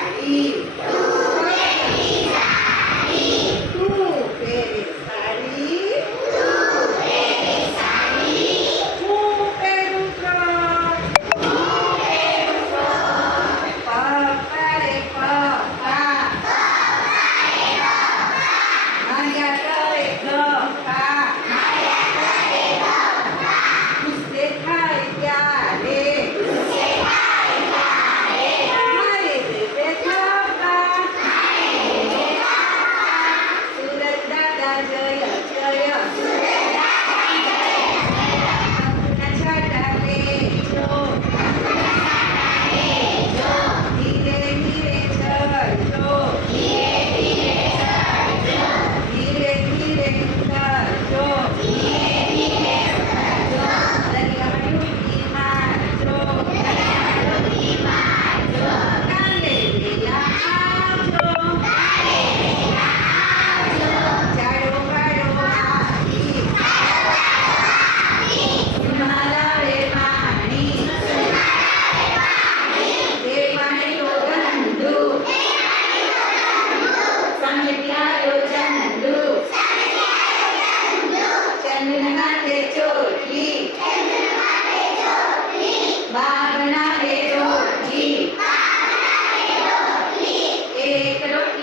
aí.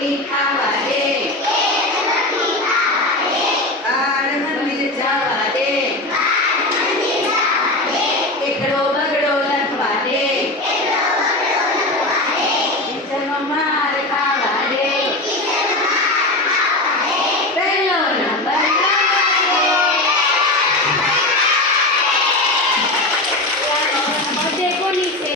लिखा है